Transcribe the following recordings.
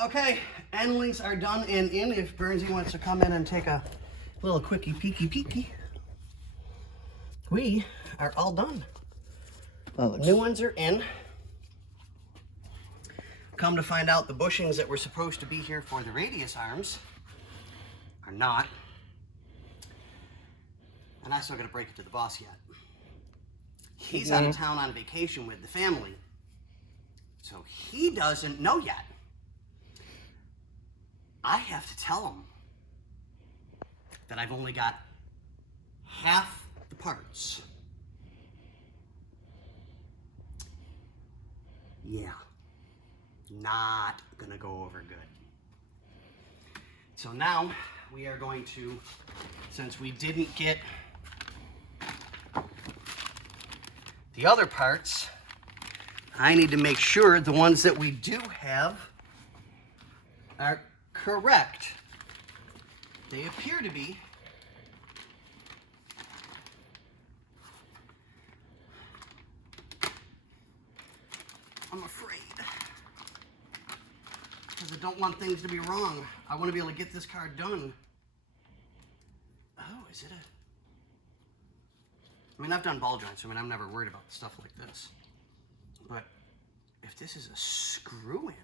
Okay, end links are done and in. If Burnsy wants to come in and take a little quickie peeky, we are all done. New ones are in. Come to find out, the bushings that were supposed to be here for the radius arms are not. And I still gotta break it to the boss yet. He's out of town on vacation with the family, so he doesn't know yet. I have to tell him that I've only got half the parts. Yeah, not gonna go over good. So now we are going to, since we didn't get the other parts, I need to make sure the ones that we do have are correct. They appear to be. I'm afraid, because I don't want things to be wrong. I want to be able to get this car done. Oh, is it a... I mean, I've done ball joints. I mean, I'm never worried about stuff like this. But if this is a screw-in...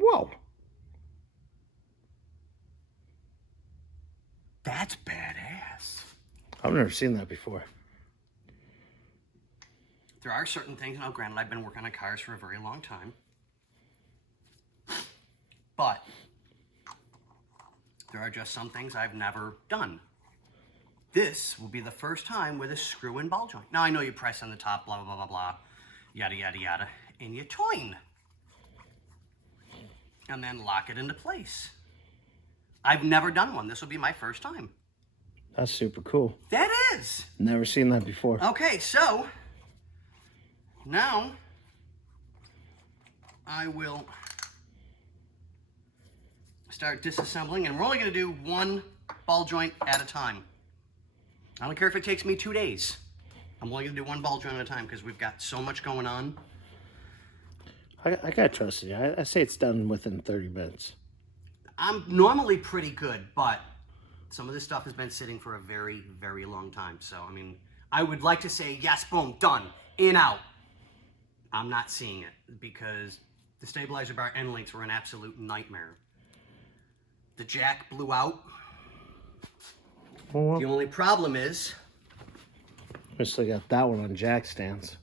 Whoa. That's badass. I've never seen that before. There are certain things, now granted, I've been working on cars for a very long time. But there are just some things I've never done. This will be the first time with a screw-in ball joint. Now I know you press on the top, blah, blah, blah, blah, blah, yada, yada, yada, and you join. And then lock it into place. I've never done one. This will be my first time. That's super cool. That is. Never seen that before. Okay, so now I will start disassembling, and we're only going to do one ball joint at a time. I don't care if it takes me 2 days. I'm only going to do one ball joint at a time because we've got so much going on. I gotta trust you. I say it's done within 30 minutes. I'm normally pretty good, but some of this stuff has been sitting for a very, very long time. So, I mean, I would like to say, yes, boom, done, in, out. I'm not seeing it because the stabilizer bar end links were an absolute nightmare. The jack blew out. Well, The only problem is... we still got that one on jack stands.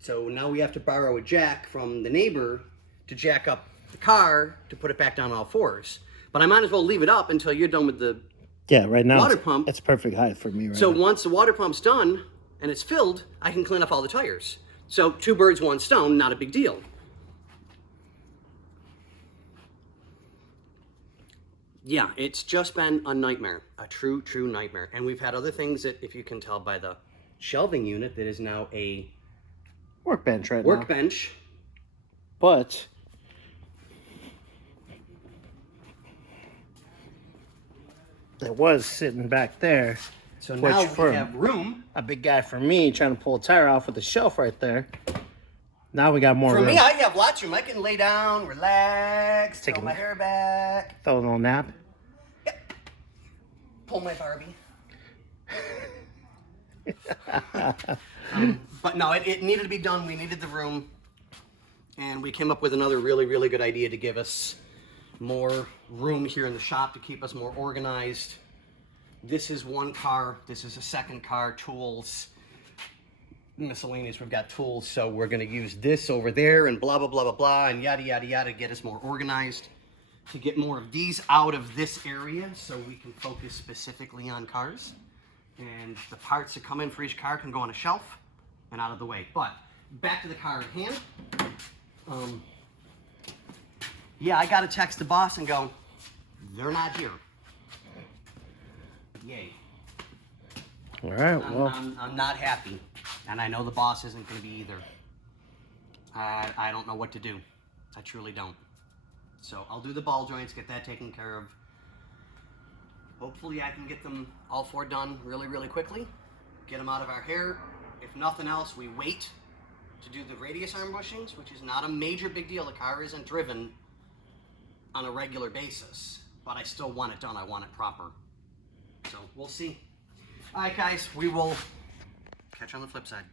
So now we have to borrow a jack from the neighbor to jack up the car to put it back down all fours. But I might as well leave it up until you're done with the right now water pump. It's perfect height for me So now. once the water pump's done and it's filled, I can clean up all the tires. So 2 birds, 1 stone, not a big deal. Yeah, it's just been a nightmare, a true, true nightmare. And we've had other things that, if you can tell by the shelving unit, that is now a Workbench right now. workbench. But it was sitting back there. So which now for we have room. a big guy for me trying to pull a tire off with the shelf right there. Now we got more For room. me, I have lots of room. I can lay down, relax, Take throw a my hair back, Throw a little nap. pull my Barbie. But no, it needed to be done. We needed the room. And we came up with another really, really good idea to give us more room here in the shop to keep us more organized. This is one car. This is a second car. Tools. Miscellaneous. We've got tools. So we're going to use this over there and blah, blah, blah, blah, blah, and yada, yada, yada, get us more organized. To get more of these out of this area so we can focus specifically on cars. And the parts that come in for each car can go on a shelf and out of the way. But back to the car at hand. Yeah, I got to text the boss and go, they're not here. Yay. All right, well. I'm not happy, and I know the boss isn't going to be either. I don't know what to do. I truly don't. So I'll do the ball joints, get that taken care of. Hopefully I can get them all 4 done really, really quickly. Get them out of our hair. If nothing else, we wait to do the radius arm bushings, which is not a major big deal. The car isn't driven on a regular basis, but I still want it done. I want it proper. So we'll see. All right, guys, we will catch you on the flip side.